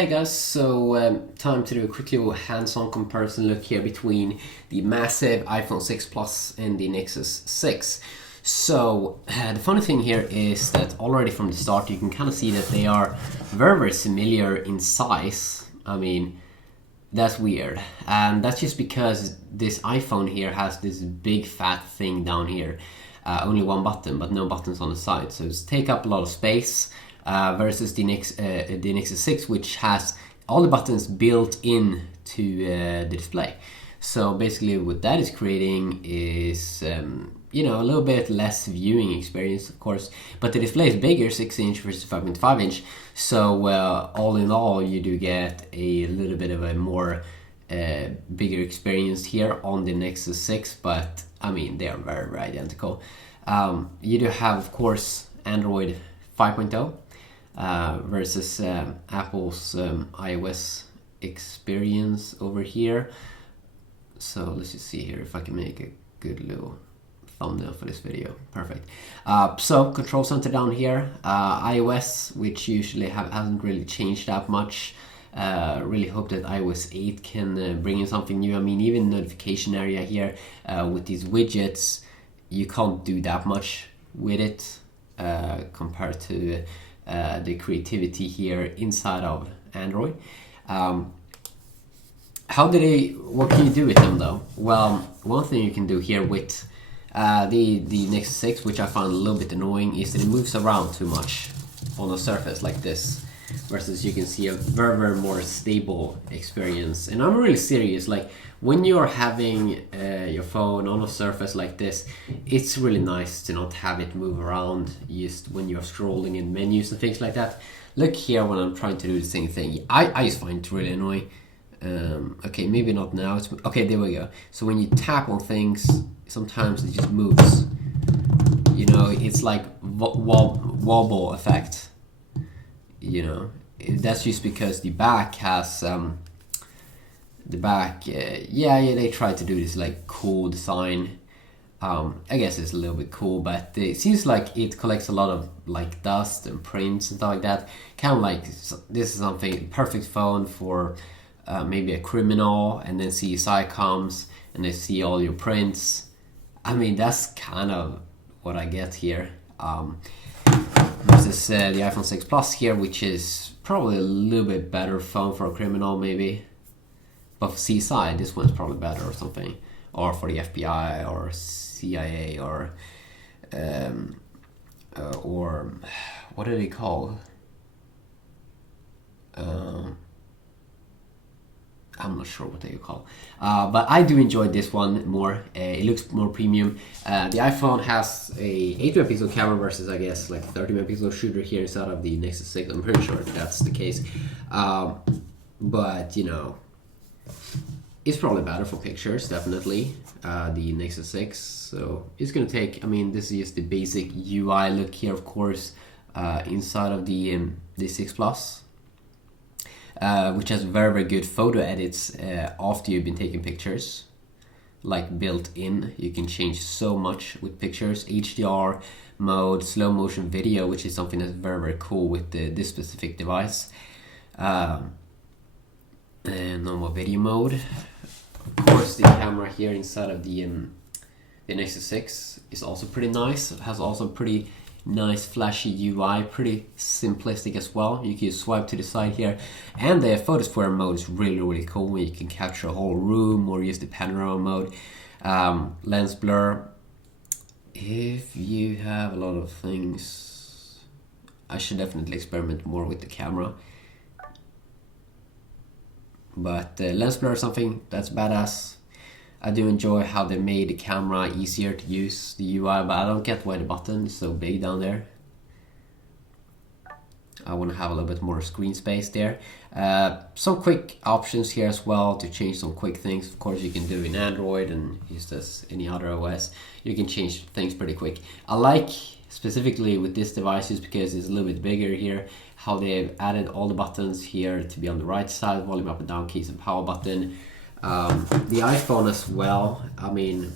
Hey guys, so time to do a quick little hands-on comparison look here between the massive iPhone 6 Plus and the Nexus 6. So the funny thing here is that already from the start you can kind of see that they are very similar in size. I mean, that's weird, and that's just because this iPhone here has this big fat thing down here. Only one button, but no buttons on the side, so it's take up a lot of space. Versus the Nexus 6, which has all the buttons built in to the display. So basically what that is creating is a little bit less viewing experience, of course, but the display is bigger, 6-inch versus 5.5-inch, so all in all you do get a little bit of a more bigger experience here on the Nexus 6, but I mean they are very identical. You do have, of course, Android 5.0 versus Apple's iOS experience over here. So let's just see here if I can make a good little thumbnail for this video. Perfect. So control center down here, iOS, which usually hasn't really changed that much. Really hope that iOS 8 can bring in something new. I mean, even notification area here with these widgets, you can't do that much with it compared to the creativity here inside of Android. What can you do with them though? Well, one thing you can do here with the Nexus 6, which I found a little bit annoying, is that it moves around too much on a surface like this, versus you can see a very more stable experience. And I'm really serious, like when you're having your phone on a surface like this, it's really nice to not have it move around just when you're scrolling in menus and things like that. Look here when I'm trying to do the same thing. I just find it really annoying. Okay, maybe not now. Okay, there we go. So when you tap on things, sometimes it just moves. You know, it's like wobble effect. You know, that's just because the back has they tried to do this like cool design. I guess it's a little bit cool, but it seems like it collects a lot of like dust and prints and stuff like that. Kind of like this is something perfect phone for maybe a criminal, and then CSI comes and they see all your prints. I mean, that's kind of what I get here. This is the iPhone 6 Plus here, which is probably a little bit better phone for a criminal maybe. But for CSI, this one's probably better or something. Or for the FBI or CIA or what do they call? I'm not sure what they call, but I do enjoy this one more. It looks more premium. The iPhone has a 8 megapixel camera versus I guess like 30 megapixel shooter here instead of the Nexus 6. I'm pretty sure that's the case, but you know, it's probably better for pictures, definitely, the Nexus 6. So it's gonna take, I mean, this is just the basic UI look here, of course, inside of the 6 Plus. Which has very good photo edits after you've been taking pictures, like built in. You can change so much with pictures, HDR mode, slow motion video, which is something that's very cool with this specific device, and normal video mode. Of course, the camera here inside of the Nexus 6 is also pretty nice. It has also pretty nice flashy UI, pretty simplistic as well. You can swipe to the side here, and the photo square mode is really cool, where you can capture a whole room or use the panorama mode. Lens blur, if you have a lot of things, I should definitely experiment more with the camera, but lens blur is something that's badass. I do enjoy how they made the camera easier to use, the UI, but I don't get why the button is so big down there. I want to have a little bit more screen space there. Some quick options here as well to change some quick things. Of course, you can do in Android and use this any other OS. You can change things pretty quick. I like specifically with this device is because it's a little bit bigger here, how they've added all the buttons here to be on the right side, volume up and down keys and power button. The iPhone as well, I mean,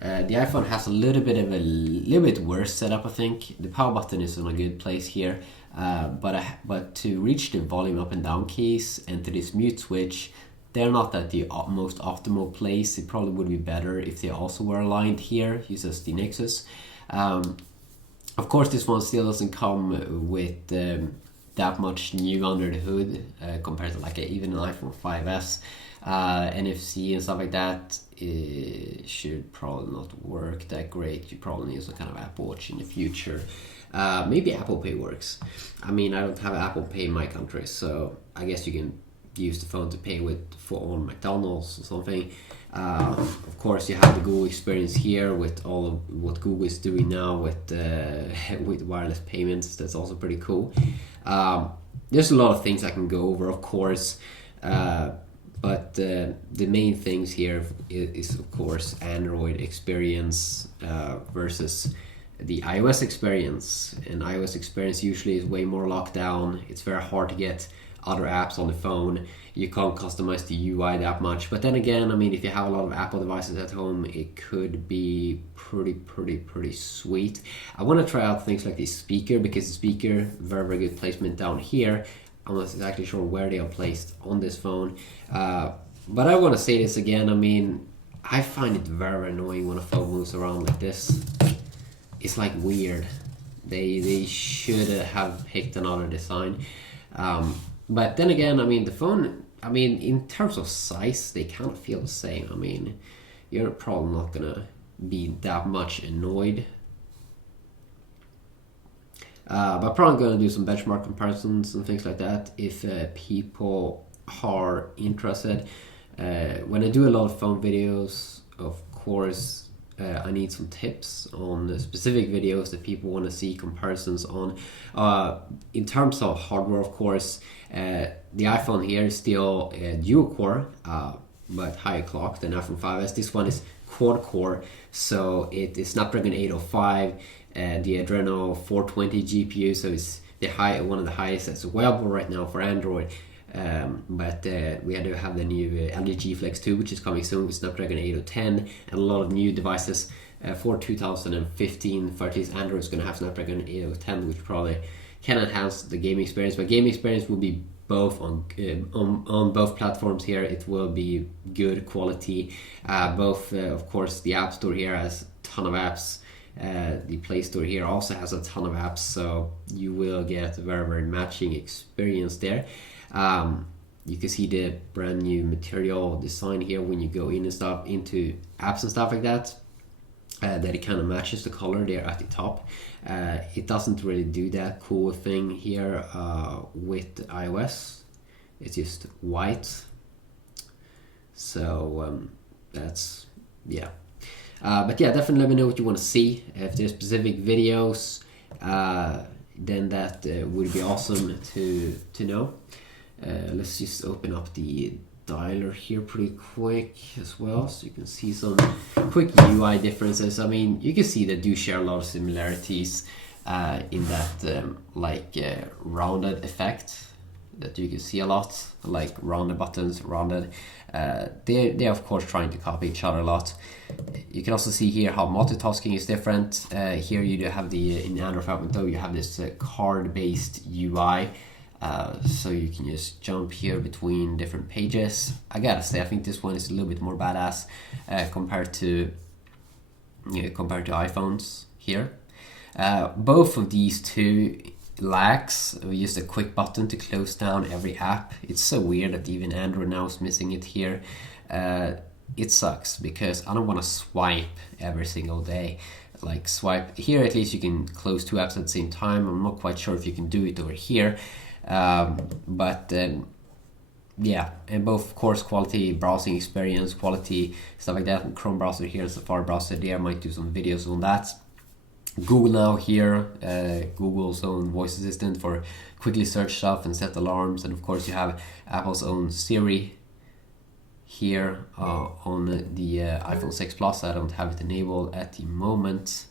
the iPhone has a little bit worse setup, I think. The power button is in a good place here. But to reach the volume up and down keys and to this mute switch, they're not at the most optimal place. It probably would be better if they also were aligned here, uses the Nexus. Of course, this one still doesn't come with that much new under the hood compared to like even an iPhone 5S. NFC and stuff like that, it should probably not work that great. You probably need some kind of Apple Watch in the future. Maybe Apple Pay works. I mean, I don't have Apple Pay in my country, so I guess you can use the phone to pay with for on McDonald's or something. Of course, you have the Google experience here with all of what Google is doing now with with wireless payments. That's also pretty cool. There's a lot of things I can go over, of course, but the main things here is of course Android experience versus the iOS experience. And iOS experience usually is way more locked down. It's very hard to get other apps on the phone. You can't customize the UI that much. But then again, I mean, if you have a lot of Apple devices at home, it could be pretty sweet. I want to try out things like the speaker, because the speaker, very good placement down here. I'm not exactly sure where they are placed on this phone. But I want to say this again. I mean, I find it very annoying when a phone moves around like this. It's like weird. They should have picked another design. But then again, I mean, the phone, I mean, in terms of size, they kind of feel the same. I mean, you're probably not gonna be that much annoyed. But probably gonna do some benchmark comparisons and things like that if people are interested. When I do a lot of phone videos, of course, I need some tips on the specific videos that people want to see comparisons on. In terms of hardware, of course, the iPhone here is still dual core, but higher clock than iPhone 5S. This one is quad core, so it is Snapdragon 805, the Adreno 420 GPU, so it's one of the highest that's available right now for Android. But we had to have the new LG G Flex 2, which is coming soon with Snapdragon 810, and a lot of new devices for 2015. 30s Android is going to have Snapdragon 810, which probably can enhance the gaming experience. But gaming experience will be both on both platforms here. It will be good quality. Both, of course, the App Store here has a ton of apps. The Play Store here also has a ton of apps, so you will get a very matching experience there. You can see the brand new material design here when you go in and stuff into apps and stuff like that. That it kind of matches the color there at the top. It doesn't really do that cool thing here with iOS. It's just white. So that's, yeah. But yeah, definitely let me know what you want to see. If there's specific videos, then that would be awesome to know. Let's just open up the dialer here pretty quick as well, so you can see some quick UI differences. I mean, you can see they do share a lot of similarities in that rounded effect that you can see a lot, like rounded buttons, rounded. They're of course trying to copy each other a lot. You can also see here how multitasking is different. Here you do have in Android 5.0 you have this card-based UI. So you can just jump here between different pages. I gotta say, I think this one is a little bit more badass compared to iPhones here. Both of these two lacks just a quick button to close down every app. It's so weird that even Android now is missing it here. It sucks because I don't want to swipe every single day. Like swipe here, at least you can close two apps at the same time. I'm not quite sure if you can do it over here. Yeah, and both of course quality browsing experience, quality stuff like that. And Chrome browser here and Safari browser there, might do some videos on that. Google Now here, Google's own voice assistant for quickly search stuff and set alarms. And of course you have Apple's own Siri here on the iPhone 6 Plus. I don't have it enabled at the moment,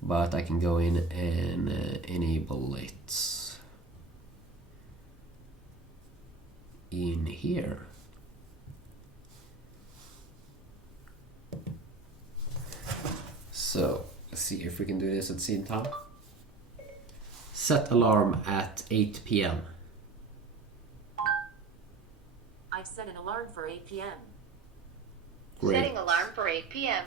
but I can go in and enable it in here. So let's see if we can do this at the same time. Set alarm at 8 p.m. I've set an alarm for 8 p.m. Great. Setting alarm for 8 p.m.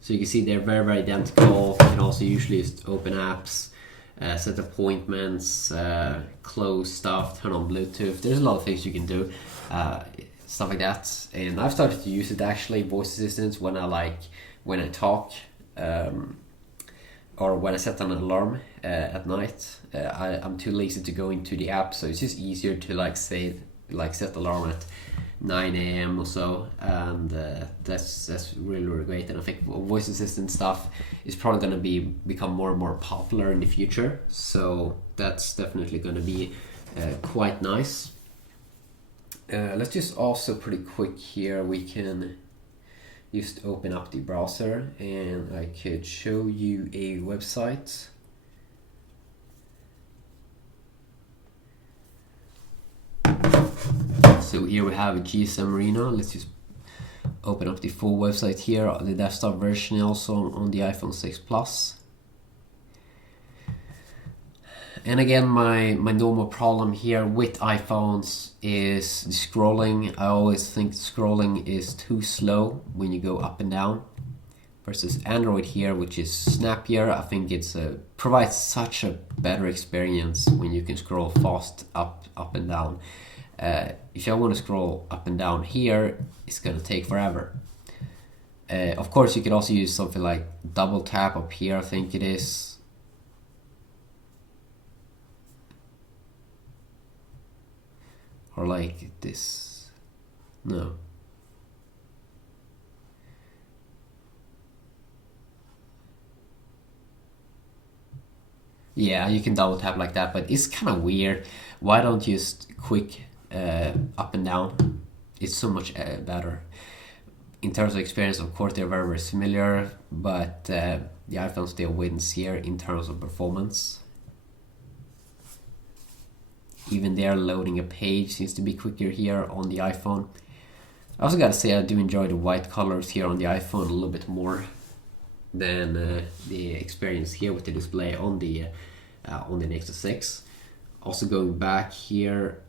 So you can see they're very, very identical. You can also usually just open apps, set appointments, close stuff, turn on Bluetooth. There's a lot of things you can do, stuff like that. And I've started to use it actually, voice assistants, when I talk, or when I set an alarm at night. I'm too lazy to go into the app, so it's just easier to set the alarm at 9 a.m. or so, and that's really, really great. And I think voice assistant stuff is probably going to become more and more popular in the future, so that's definitely going to be quite nice. Let's just also pretty quick here, we can just open up the browser and I could show you a website. So here we have a GSM Arena. Let's just open up the full website here, the desktop version also on the iPhone 6 Plus. And again, my normal problem here with iPhones is the scrolling. I always think scrolling is too slow when you go up and down, versus Android here, which is snappier. I think it's provides such a better experience when you can scroll fast up and down. If I want to scroll up and down here, it's going to take forever. Of course, you could also use something like double tap up here, I think it is. Or like this. No. Yeah, you can double tap like that, but it's kind of weird. Why don't you just quick up and down? It's so much better. In terms of experience, of course, they're very, very similar, but the iPhone still wins here in terms of performance. Even there, loading a page seems to be quicker here on the iPhone. I also gotta say, I do enjoy the white colors here on the iPhone a little bit more than the experience here with the display on the Nexus 6. Also going back here,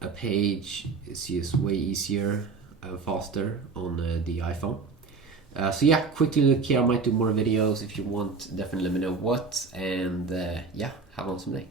a page is just way easier and faster on the iPhone. So yeah, quickly look here. I might do more videos if you want. Definitely let me know what. And yeah, have an awesome day.